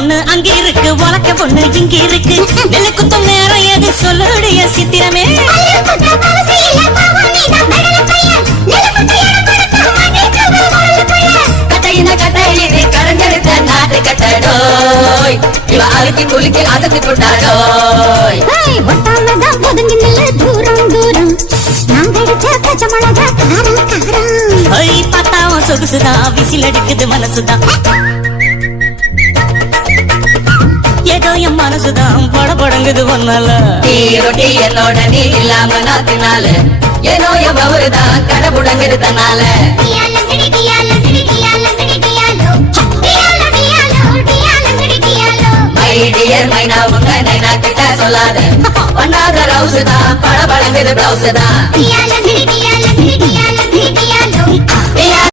பொண்ணு அங்க இருக்கு, உலக்க பொண்ணு இங்க இருக்கு. நெல்லு குத்தும் நேரம் எது சொல்லுடைய சித்திரமே. கட்டையில கரைஞ்செடுத்த நாட்டு கட்டடோய், இவ அழுக்கி குலுக்கி அசத்தி போட்டாடோய். பத்தாவும் சொகுசுதான், விசில் அடிக்குது மனசுதான். ஏதோ என் மனசுதான் படபடங்குது ஒன்னால. ரொட்டி என்னோட நீ இல்லாம நாத்தினால, ஏதோ என் பவருதான் கடபுடங்குது தன்னால. மைனா உங்க நைனா கிட்ட சொல்லாத, பண்ணாத ரவுசுதான் படபடங்குது பிளவுசுதான்.